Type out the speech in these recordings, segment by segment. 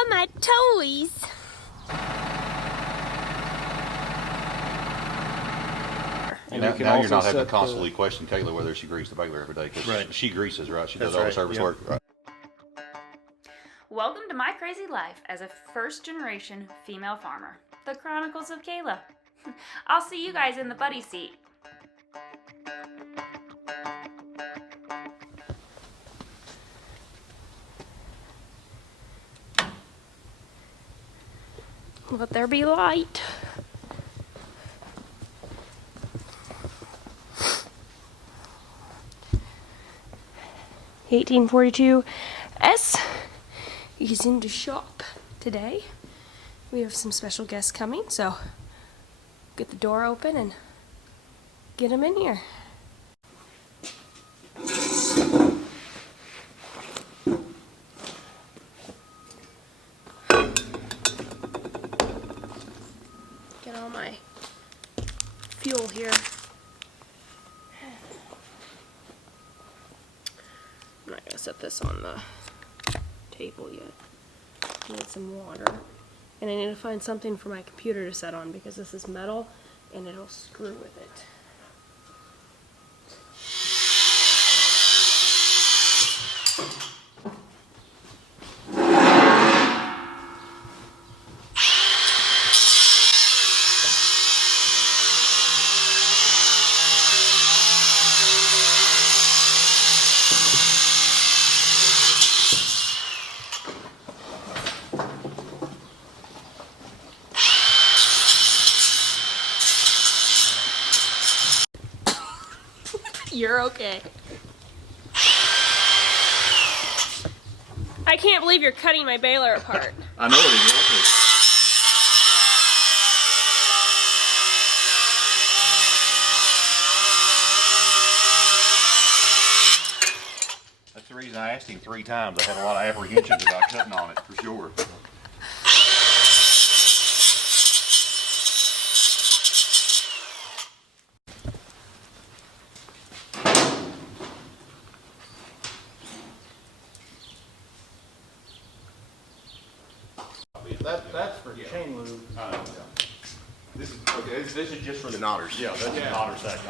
all my toys. Now you're not having to constantly question Kayla whether she greases the baler every day, because she greases, right? She does all the service work. Right. Welcome to my crazy life as a first-generation female farmer, the Chronicles of Kayla. I'll see you guys in the buddy seat. Let there be light. The 1842 S is in the shop today. We have some special guests coming, so get the door open and get them in here. Get all my fuel here. I'm not gonna set this on the table yet. I need some water. And I need to find something for my computer to set on because this is metal and it'll screw with it. You're okay. I can't believe you're cutting my baler apart. I know it exactly. That's the reason I asked him 3 times. I had a lot of apprehensions about cutting on it, for sure. That's for chain lube. This is just for the knotters. Yeah, that's a knotter stack.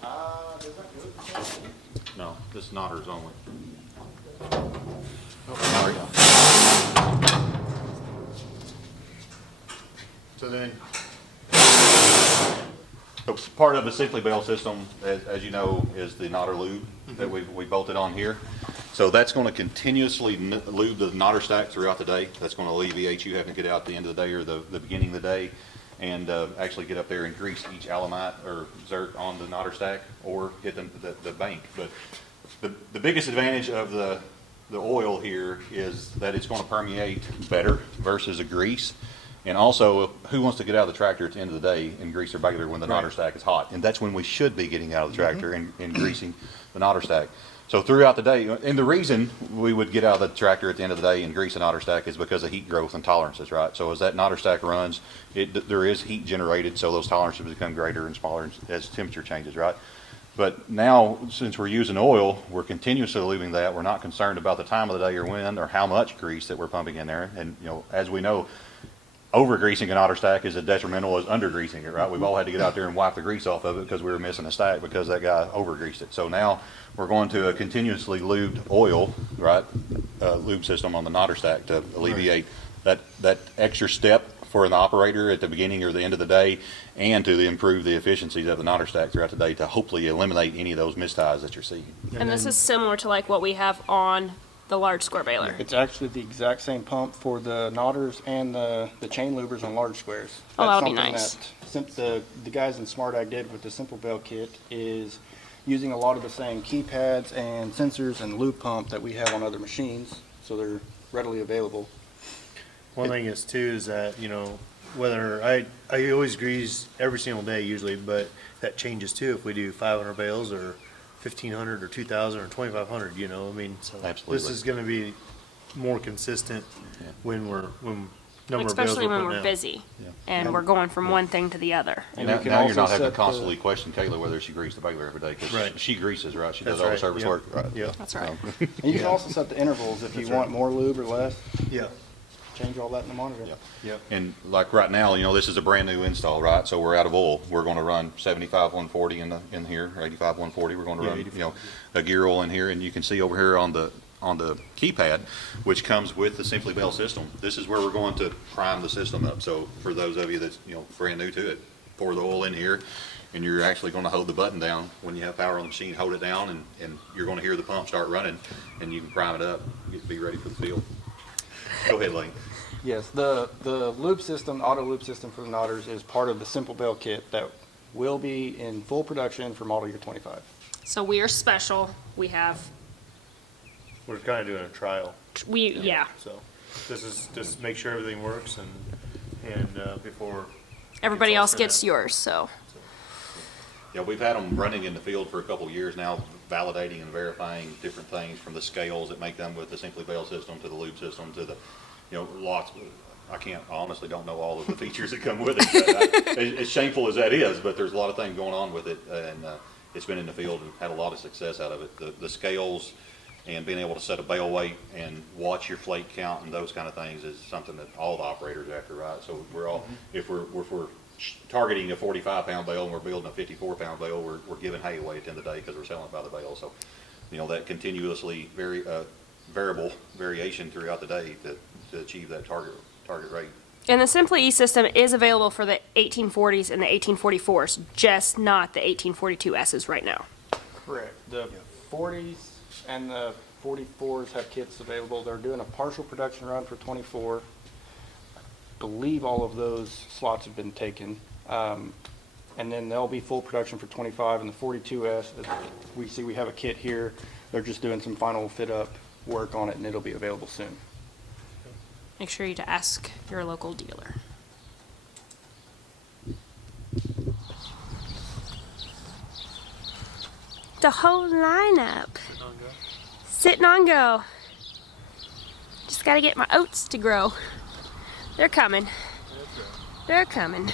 Does that go with the chain lube? No, this knotters only. So then, So part of the Simply Bell system, as you know, is the knotter lube that we bolted on here. So that's going to continuously lube the knotter stack throughout the day. That's going to alleviate you having to get out at the end of the day or the beginning of the day and actually get up there and grease each alamite or zert on the knotter stack or hit the bank. But the biggest advantage of the oil here is that it's going to permeate better versus a grease. And also, who wants to get out of the tractor at the end of the day and grease their baler when the knotter stack is hot? And that's when we should be getting out of the tractor and greasing the knotter stack. So throughout the day, and the reason we would get out of the tractor at the end of the day and grease a knotter stack is because of heat growth and tolerances, right? So as that knotter stack runs, there is heat generated, so those tolerances become greater and smaller as temperature changes, right? But now, since we're using oil, we're continuously lubing that. We're not concerned about the time of the day or when or how much grease that we're pumping in there. And as we know, over-greasing a knotter stack is as detrimental as under-greasing it, right? We've all had to get out there and wipe the grease off of it because we were missing a stack because that guy over-greased it. So now we're going to a continuously lubed oil, right, lube system on the knotter stack to alleviate that extra step for an operator at the beginning or the end of the day and to improve the efficiencies of the knotter stack throughout the day to hopefully eliminate any of those misties that you're seeing. And this is similar to like what we have on the large square baler. it's actually the exact same pump for the knotters and the chain lubers on large squares. Oh, That's that'll be something nice. That the guys in Smart Ag did with the Simple Bell kit is using a lot of the same keypads and sensors and lube pump that we have on other machines, so they're readily available. One thing is too is that, whether I always grease every single day usually, but that changes too if we do 500 bales or 1,500 or 2,000 or 2,500, so Absolutely. this is going to be more consistent when Number of bales especially when putting we're out. busy and we're going from one thing to the other. And Now we can now you're also not having to set constantly question Kayla whether she greases the baler every day, because Right. she greases, right? She does That's all the right, service yep. work, right? Yep. That's right. And you can also set the intervals if you That's want right. more lube or less. Yeah. Change all that in the monitor. Yep. Yep. And like right now, this is a brand new install, right? So we're out of oil. We're going to run 75 140 in here, or 85 140. We're going to Yeah, run 85. a gear oil in here, and you can see over here on the keypad, which comes with the Simply Bell system. This is where we're going to prime the system up. So for those of you that's brand new to it, pour the oil in here, and you're actually going to hold the button down when you have power on the machine. Hold it down, and you're going to hear the pump start running, and you can prime it up, be ready for the field. Go ahead, Lane. Yes, the lube system, auto lube system for the Nodders is part of the Simple Bell kit that will be in full production for model year 25. So we are special. We have, We're kind of doing a trial. yeah. So this is just make sure everything works and before Everybody it's all else set gets up. yours, so. Yeah, we've had them running in the field for a couple of years now, validating and verifying different things, from the scales that make them with the Simply Bell system to the lube system to the, lots. I honestly don't know all of the features that come with it. But as shameful as that is, but there's a lot of things going on with it, and it's been in the field and had a lot of success out of it. The scales and being able to set a bale weight and watch your flake count and those kind of things is something that all the operators are after, right? So we're all, if we're targeting a 45-pound bale and we're building a 54-pound bale, we're giving hay away at the end of the day because we're selling it by the bale. So, that continuously variable variation throughout the day to achieve that target rate. And the Simply E system is available for the 1840s and the 1844s, just not the 1842Ss right now. Correct. The 40s and the 44s have kits available. They're doing a partial production run for 24. I believe all of those slots have been taken. And then they'll be full production for 25, and the 42S, we have a kit here. They're just doing some final fit up work on it, and it'll be available soon. Make sure you to ask your local dealer. The whole lineup. Sitting on go. Just gotta get my oats to grow. They're coming. They're coming.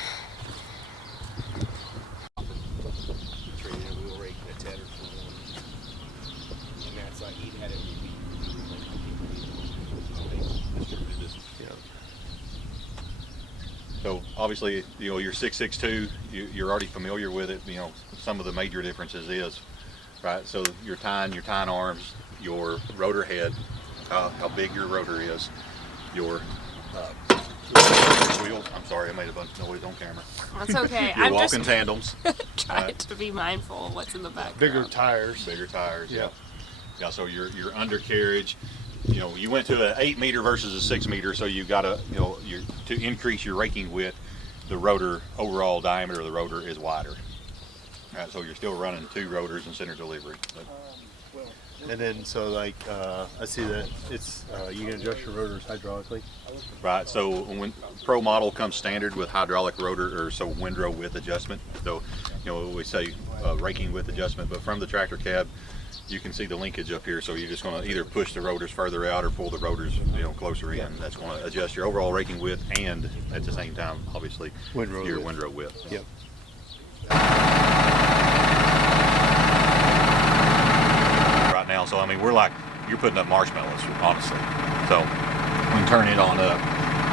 So obviously, your 662, you're already familiar with it. Some of the major differences is, right? So your tine arms, your rotor head, how big your rotor is, your wheels. I'm sorry, I made a bunch of noise on camera. That's okay. Your I'm walking just tandems, trying to be mindful of what's in the background. Bigger tires. bigger tires. Yeah. Yeah. So your undercarriage. You went to an 8 meter versus a 6 meter, so you got to, to increase your raking width, the rotor overall diameter of the rotor is wider. Right, so you're still running 2 rotors and center delivery. And then I see that it's you can adjust your rotors hydraulically. Right. So when Pro model comes standard with hydraulic rotor, or windrow width adjustment. So we say raking width adjustment, but from the tractor cab, you can see the linkage up here. So you're just going to either push the rotors further out or pull the rotors closer in. That's going to adjust your overall raking width and at the same time, obviously, Windrow your width. windrow width. Yep. Right now, so we're like, you're putting up marshmallows, honestly. So we can turn it on up.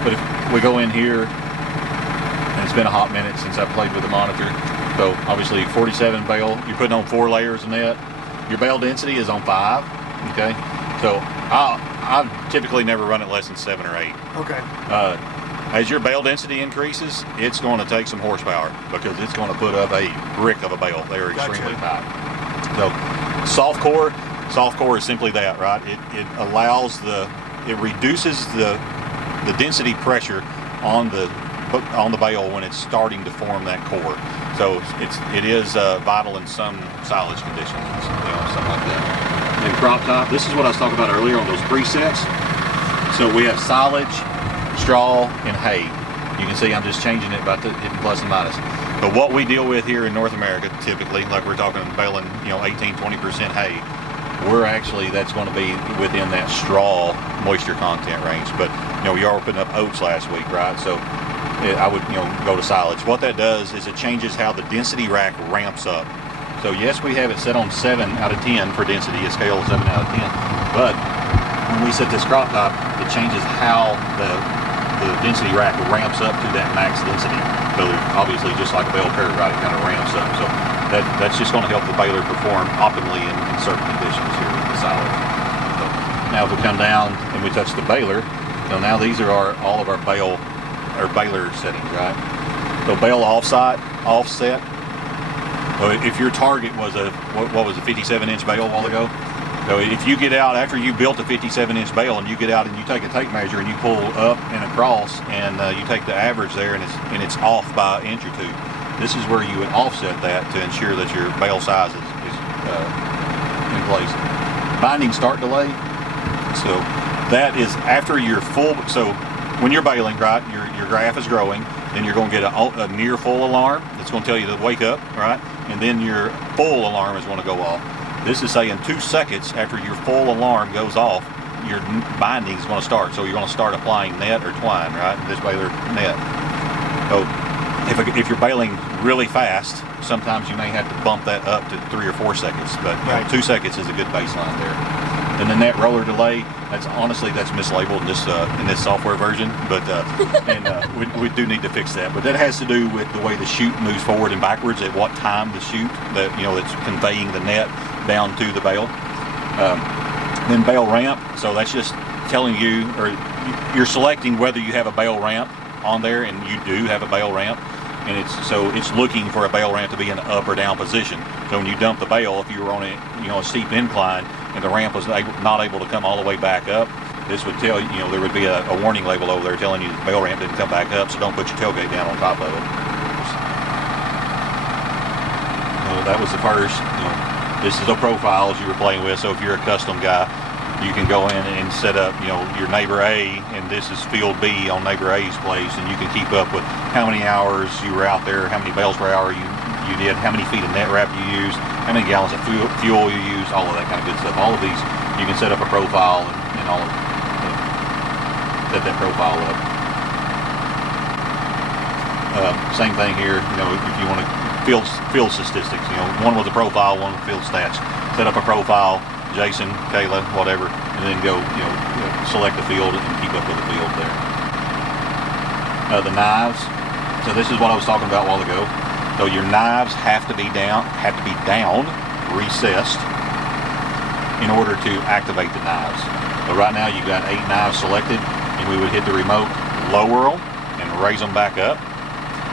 But if we go in here, and it's been a hot minute since I played with the monitor. So obviously 47 bale, you're putting on 4 layers of net. Your bale density is on 5, okay? So I've typically never run it less than 7 or 8. Okay. As your bale density increases, it's going to take some horsepower because it's going to put up a brick of a bale. They're extremely tight. So soft core is simply that, right? It reduces the density pressure on the bale when it's starting to form that core. So it is vital in some silage conditions, something like that. And crop top, this is what I was talking about earlier on those presets. So we have silage, straw, and hay. You can see I'm just changing it by hitting plus and minus. But what we deal with here in North America, typically, like we're talking baling, 18-20% hay, that's going to be within that straw moisture content range. But, we are putting up oats last week, right? So I would, go to silage. What that does is it changes how the density rack ramps up. So yes, we have it set on 7 out of 10 for density, a scale of 7 out of 10. But when we set this crop top, it changes how the density rack ramps up to that max density. So obviously, just like a bell curve, right, it kind of ramps up. So that's just going to help the baler perform optimally in certain conditions here with the silage. So now if we come down and we touch the baler, so now these are all of our baler settings, right? So bale offset. So if your target was what was a 57-inch bale a while ago, so if you get out after you built a 57-inch bale and you get out and you take a tape measure and you pull up and across and you take the average there and it's off by an inch or two, this is where you would offset that to ensure that your bale size is in place. Binding start delay. So that is after your full. So when you're baling, right, your graph is growing. Then you're going to get a near full alarm that's going to tell you to wake up, right? And then your full alarm is going to go off. This is saying 2 seconds after your full alarm goes off, your binding is going to start. So you're going to start applying net or twine, right? This baler net. So if you're baling really fast, sometimes you may have to bump that up to 3 or 4 seconds. But 2 seconds is a good baseline there. And the net roller delay, that's mislabeled in this software version, but we do need to fix that. But that has to do with the way the chute moves forward and backwards at what time the chute that's conveying the net down to the bale. Then bale ramp, so that's just telling you, or you're selecting whether you have a bale ramp on there, and you do have a bale ramp. And it's looking for a bale ramp to be in an up or down position. So when you dump the bale, if you were on a steep incline and the ramp was not able to come all the way back up, this would tell you, there would be a warning label over there telling you the bale ramp didn't come back up, so don't put your tailgate down on top of it. So that was the first. This is a profiles you were playing with. So if you're a custom guy, you can go in and set up, your neighbor A, and this is field B on neighbor A's place, and you can keep up with how many hours you were out there, how many bales per hour you did, how many feet of net wrap you used, how many gallons of fuel you used, all of that kind of good stuff. All of these, you can set up a profile and all of set that profile up. Same thing here, if you want to field statistics, one was a profile, one was field stats. Set up a profile, Jason, Kayla, whatever, and then go, select the field and keep up with the field there. The knives. So this is what I was talking about a while ago. So your knives have to be down, recessed, in order to activate the knives. So right now you've got 8 knives selected, and we would hit the remote, lower them, and raise them back up,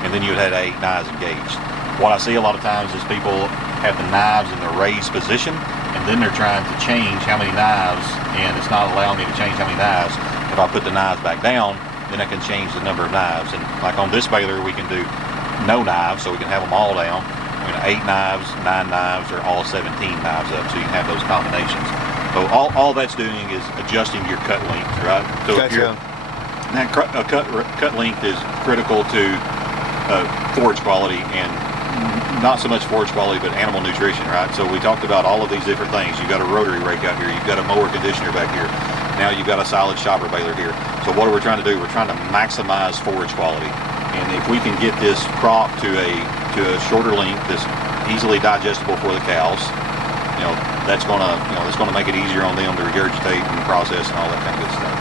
and then you would have 8 knives engaged. What I see a lot of times is people have the knives in the raised position, and then they're trying to change how many knives, and it's not allowing me to change how many knives. If I put the knives back down, then I can change the number of knives. And like on this baler, we can do no knives, so we can have them all down. 8 knives, 9 knives, or all 17 knives up, so you can have those combinations. So all that's doing is adjusting your cut length, right? So Gotcha. that cut length is critical to forage quality, and not so much forage quality, but animal nutrition, right? So we talked about all of these different things. You've got a rotary rake out here. You've got a mower conditioner back here. Now you've got a silage shopper baler here. So what are we trying to do? We're trying to maximize forage quality. And if we can get this crop to a shorter length that's easily digestible for the cows, that's gonna make it easier on them to regurgitate and process and all that kind of good stuff.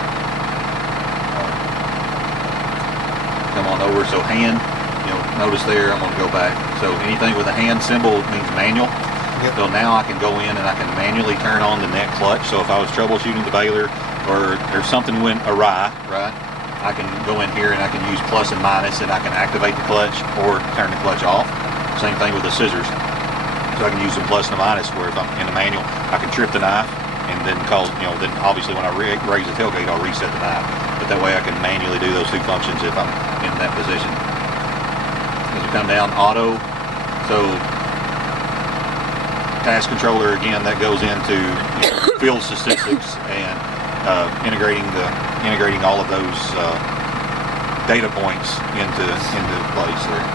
Come on over. So hand. Notice there, I'm going to go back. So anything with a hand symbol means manual. Yep. So now I can go in and I can manually turn on the net clutch. So if I was troubleshooting the baler or something went awry, right, I can go in here and I can use plus and minus, and I can activate the clutch or turn the clutch off. Same thing with the scissors. So I can use the plus and the minus, where if I'm in the manual, I can trip the knife and then then obviously when I raise the tailgate, I'll reset the knife. But that way I can manually do those 2 functions if I'm in that position. As we come down, auto, so task controller, again, that goes into field statistics and integrating all of those data points into place there.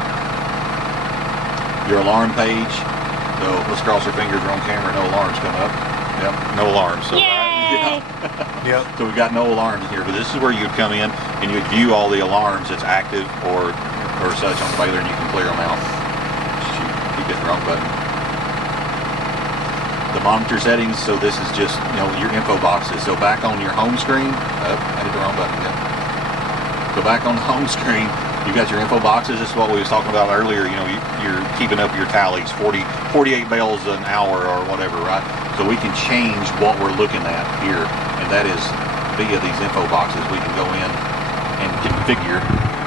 Your alarm page, so let's cross our fingers, we're on camera, no alarms come up. Yep, no alarms. So, Yay! Yep. So we've got no alarms in here, but this is where you'd come in and you'd view all the alarms that's active or such on the baler, and you can clear them out. Shoot, you hit the wrong button. The monitor settings, so this is just, you know, your info boxes. So back on your home screen, I hit the wrong button, yep. So back on the home screen, you got your info boxes. This is what we was talking about earlier. You know, you're keeping up your tallies, 48 bales an hour or whatever, right? So we can change what we're looking at here, and that is via these info boxes. We can go in and configure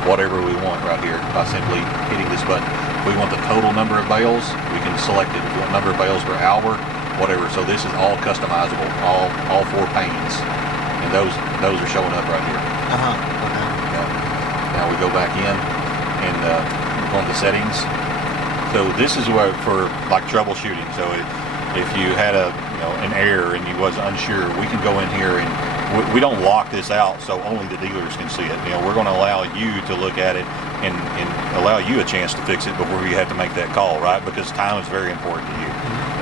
whatever we want right here by simply hitting this button. If we want the total number of bales, we can select it. If we want number of bales per hour, whatever. So this is all customizable, all 4 panes, and those are showing up right here. Now we go back in and go into settings. So this is where for like troubleshooting. So if you had an error and you was unsure, we can go in here and we don't lock this out so only the dealers can see it. You know, we're going to allow you to look at it and allow you a chance to fix it before you have to make that call, right? Because time is very important to you,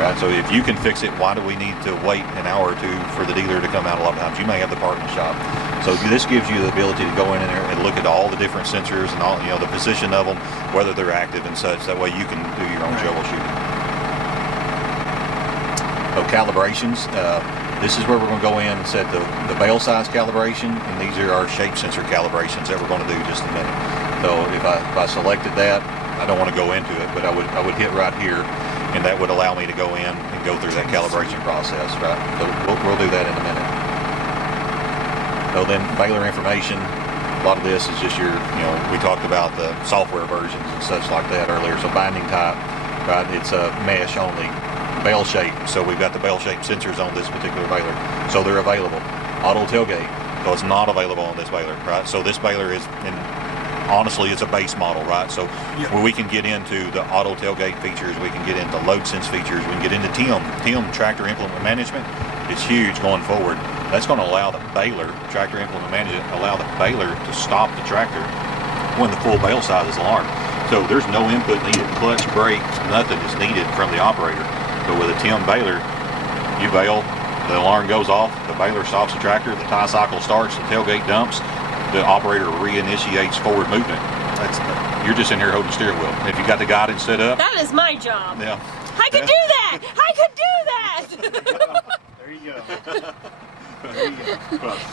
right? So if you can fix it, why do we need to wait an hour or two for the dealer to come out? A lot of times you may have the part in the shop. So this gives you the ability to go in there and look at all the different sensors and all, you know, the position of them, whether they're active and such. That way you can do your own troubleshooting. So calibrations. This is where we're going to go in and set the bale size calibration, and these are our shape sensor calibrations that we're going to do in just a minute. So if I selected that, I don't want to go into it, but I would hit right here, and that would allow me to go in and go through that calibration process, right? So we'll do that in a minute. So then baler information, a lot of this is just your, you know, we talked about the software versions and such like that earlier. So binding type, right? It's a mesh only. Bale shape, so we've got the bale shape sensors on this particular baler, so they're available. Auto tailgate, so it's not available on this baler, right? So this baler is, and honestly, it's a base model, right? So where we can get into the auto tailgate features, we can get into load sense features, we can get into TIM tractor implement management. It's huge going forward. That's going to allow the baler, tractor implement management, allow the baler to stop the tractor when the full bale size is alarmed. So there's no input needed, clutch, brake, nothing is needed from the operator. So with a TIM baler, you bale, the alarm goes off, the baler stops the tractor, the tie cycle starts, the tailgate dumps, the operator reinitiates forward movement. You're just in here holding the steering wheel. If you got the guidance set up. That is my job. Yeah. I could do that! I could do that! There you go. There you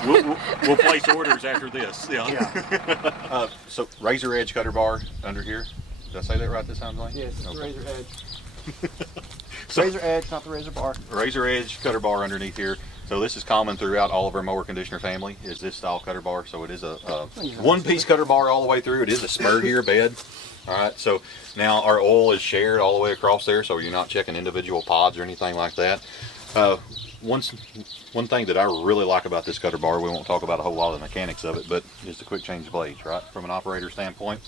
go. We'll place orders after this. Yeah. So razor edge cutter bar under here. Did I say that right this time, Blaine? Yes, it's Okay. razor edge. Razor edge, not the razor bar. Razor edge cutter bar underneath here. So this is common throughout all of our mower conditioner family, is this style cutter bar. So it is a one-piece cutter bar all the way through. It is a spur gear bed. All right, so now our oil is shared all the way across there, so you're not checking individual pods or anything like that. One thing that I really like about this cutter bar, we won't talk about a whole lot of the mechanics of it, but is the quick change blades, right? From an operator standpoint,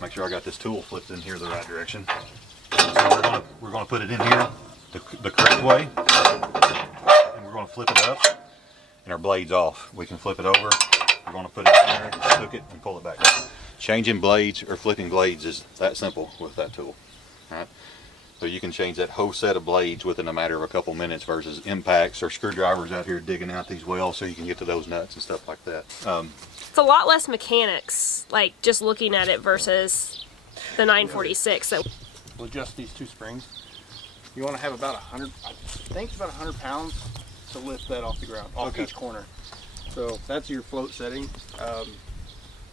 make sure I got this tool flipped in here the right direction. So we're going to put it in here the correct way, and we're going to flip it up, and our blade's off. We can flip it over. We're going to put it in there, hook it, and pull it back up. Changing blades or flipping blades is that simple with that tool. All right? So you can change that whole set of blades within a matter of a couple minutes versus impacts or screwdrivers out here digging out these wells so you can get to those nuts and stuff like that. It's a lot less mechanics, like just looking at it versus the 946. We'll adjust these 2 springs. You want to have about 100, I think it's about 100 pounds to lift that off the ground, off each corner. So that's your float setting.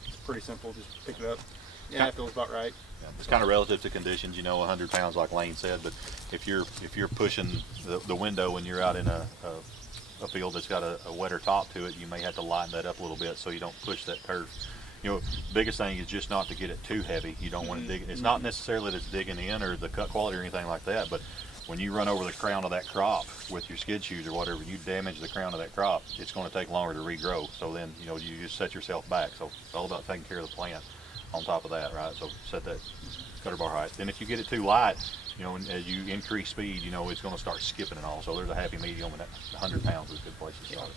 It's pretty simple, just pick it up. Yeah, it feels about right. Yeah, it's kind of relative to conditions, you know, 100 pounds like Lane said, but if you're pushing the window when you're out in a field that's got a wetter top to it, you may have to lighten that up a little bit so you don't push that turf. You know, biggest thing is just not to get it too heavy. You don't want to dig. It's not necessarily that it's digging in or the cut quality or anything like that, but when you run over the crown of that crop with your skid shoes or whatever, you damage the crown of that crop, it's going to take longer to regrow. So then, you know, you just set yourself back. So it's all about taking care of the plant on top of that, right? So set that cutter bar height. Then if you get it too light, you know, as you increase speed, you know, it's going to start skipping and all. So there's a happy medium, and that 100 pounds is a good place to start.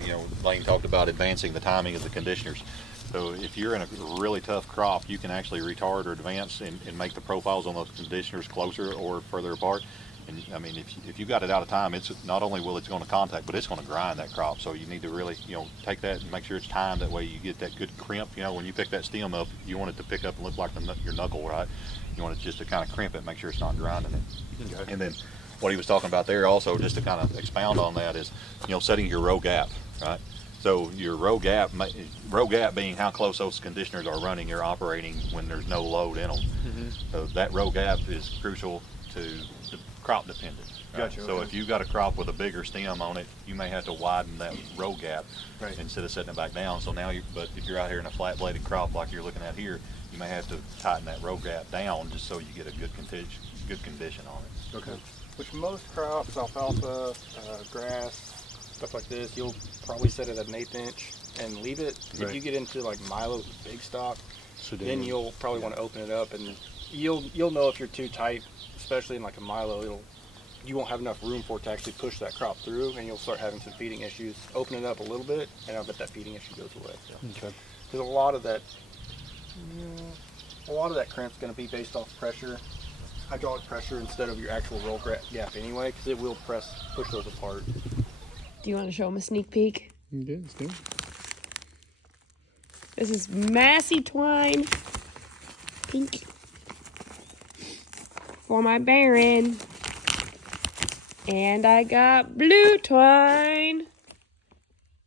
You know, Lane talked about advancing the timing of the conditioners. So if you're in a really tough crop, you can actually retard or advance and make the profiles on those conditioners closer or further apart. And I mean, if you got it out of time, it's not only will it's going to contact, but it's going to grind that crop. So you need to really, take that and make sure it's timed. That way you get that good crimp. When you pick that stem up, you want it to pick up and look like your knuckle, right? You want it just to kind of crimp it, make sure it's not grinding it. Okay. And then what he was talking about there also, just to kind of expound on that, is, setting your row gap, right? So your row gap being how close those conditioners are running or operating when there's no load in them. So that row gap is crucial to the crop dependent. Right? Gotcha, So okay. if you've got a crop with a bigger stem on it, you may have to widen that row gap Right. instead of setting it back down. So now but if you're out here in a flat bladed crop like you're looking at here, you may have to tighten that row gap down just so you get a good condition on it. Okay. Which most crops, alfalfa, grass, stuff like this, you'll probably set it at an 1/8 inch and leave it. If Right. you get into like milo with big stock, Sedan. then you'll probably want to open it up, and you'll know if you're too tight, especially in like a milo. You won't have enough room for it to actually push that crop through, and you'll start having some feeding issues. Open it up a little bit, and I'll bet that feeding issue goes away. So. Okay. Because a lot of that crimp's going to be based off pressure, hydraulic pressure, instead of your actual roll gap anyway, because it will push those apart. Do you want to show them a sneak peek? Yeah, let's do it. This is Massey twine. Pink. For my Baron. And I got blue twine.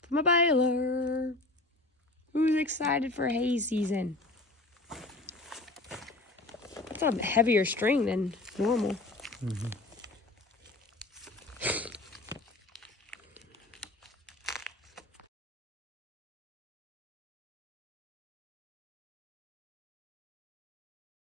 For my Baler. Who's excited for hay season? That's a heavier string than normal. Mm-hmm.